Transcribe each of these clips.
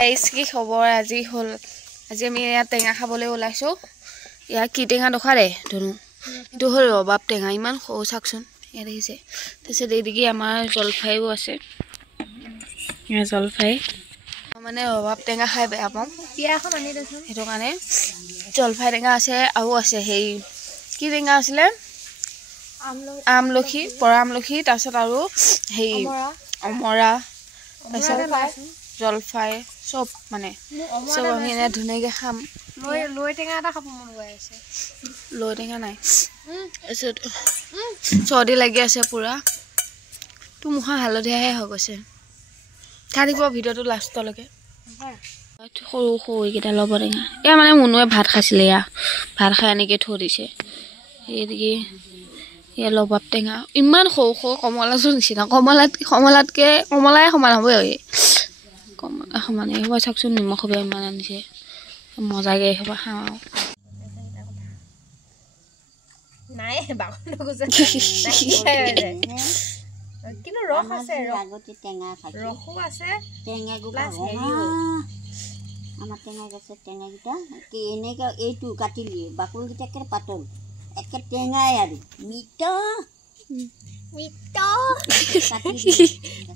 গাইছ কি খবৰ আজি হল আজি আমি ইয়াত টেঙা খাবলৈ ওলাইছো ইয়াত কি টেঙা দখাৰে ধনু এটো হল ৰবাব টেঙা ইমান সৰু চাকচোন ইয়াত দেখিছে তাৰপিছত এইদিকে আমাৰ জলফাইও আছে ইয়া জলফাই মানে ৰবাব টেঙা খাই বেয়া পাওঁ পিয়া এখন আনি দেচোন সেইটো কাৰণে জলফাই টেঙা আছে আৰু আছে হেই কি টেঙা আছিলে আমলখি পৰা আমলখি তাৰপিছত আৰু হেই অমৰা তাৰপিছত জলফাই সব মানে সব আমি এনে ধুনীয়াকৈ খাম লৈ টেঙা এটা খাব মন গৈ আছে লৈ টেঙা নাই চৰ্দি লাগি আছে পুৰা তো মুখা হালধীয়াহে হৈ গৈছে খাই দিব ভিডিঅ'টো লাষ্টলৈকে সৰু সৰু এইকেইটা ল'ব টেঙা এয়া মানে মুনুৱে ভাত খাইছিলে এয়া ভাত খাই এনেকৈ থৈ দিছে এইদিকে এয়া ৰবাব টেঙা ইমান সৰু সৰু কমলাচোৰ নিচিনা কমলাতকৈ কমলাই সমান হ'ব কমলা সমানে হ'ব চাওকচোন নিমখ হ'ব ইমান আনিছে মজাকৈ হ'ব খাওঁ নাই কিন্তু ৰস আছে আগতে টেঙা খাইছো ৰসও আছে টেঙা প্লাছ হেৰিও আমাৰ টেঙা গছে টেঙাকেইটা এনেকৈ এইটো কাটিলি বাকলিকেইটা একে পাতল একে টেঙাই আৰু মিঠা মিঠা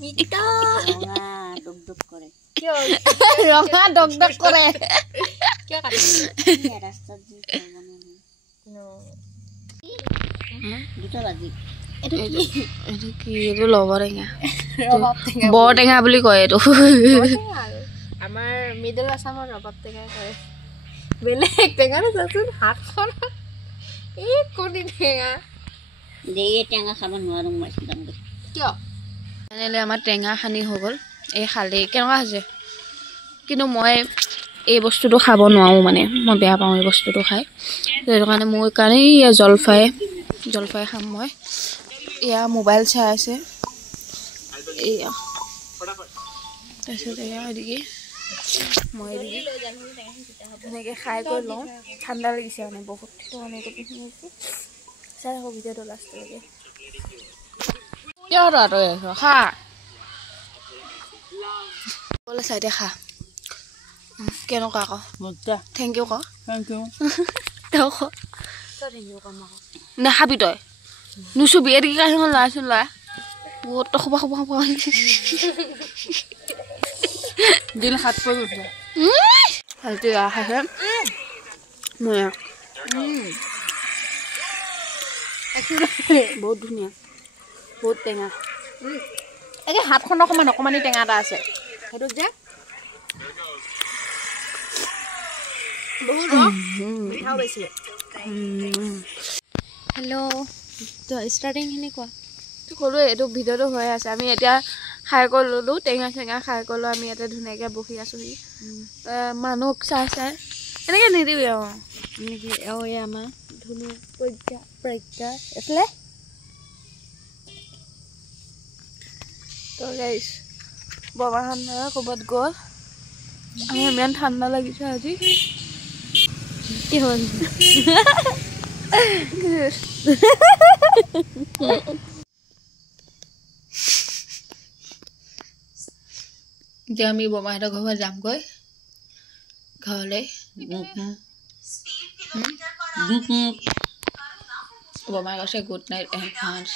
মিঠা ৰঙা ডক ডক কৰে কিয় ৰঙা ডক ডক কৰে কিয় কাটিলি ৰাস্তাত যি দুটা বাজি এইটো কি এইটো লবৰ টেঙা বৰ টেঙা বুলি কয় এইটো আমাৰ মিডল আছামৰ ৰবাব টেঙাই কয় বেলেগ টেঙা চাচোন হাতখন এই কণি টেঙা দেই টেঙা খাব নোৱাৰো মই কিয় এনেলে আমাৰ টেঙা সানি হৈ গ'ল এই খালে কেনেকুৱা হৈছে কিন্তু মই এই বস্তুটো খাব নোৱাৰো মানে মই বেয়া পাওঁ এই বস্তুটো খাই সেইটো কাৰণে মোৰ কাৰণে জলফাই খাম মই এয়া মোবাইল চাই আছে এয়া তাৰপিছত এয়া এদিকে মই এদিকে ধুনীয়াকৈ খাই কৰি লওঁ ঠাণ্ডা লাগিছে মানে বহুত সেইটো কাৰণে এইটো পিন্ধি আছোঁ চাই থাকোঁ ভিডিঅ'টো লাষ্টলৈকে কিয় আঁতৰি আছ খা ব'লে চাইডে খা কেনেকুৱা আকৌ থেংক ইউ ক থেংক ইউ তই ক তই থেংক ইউ কম আকৌ নাখাবি তই নুচুবি এদিকে কাহিখন লাচোন লা বহুত খোপা খোপা খোপা দিল হাত পৰি উঠিলে ভালটো খাইছে মই বহুত ধুনীয়া বহুত টেঙা এই হাতখন অকণমানি টেঙা এটা আছে সেইটো যে বহুত মিঠাও বেছি হেল্ল' তো ষ্টাৰ্টিংখিনি কোৱা তো ক'লোৱে এইটো ভিডিঅ'টো হৈ আছে আমি এতিয়া খাই কৰি ল'লোঁ টেঙা চেঙা খাই কৰিলোঁ আমি ইয়াতে ধুনীয়াকৈ বহি আছোঁহি মানুহক চাই এনেকৈ নিদিবি এনেকৈ এই আমাৰ ধুনু প্ৰজ্ঞা এইফালে তো গাইছ বৰমাহঁত ক'ৰবাত গ'ল আমি ইমান ঠাণ্ডা লাগিছে আজি কি হ'ল এতিয়া আমি বৰমাহঁতৰ ঘৰত যামগৈ ঘৰলৈ বৰমাই কৈছে গুড নাইট এডভান্স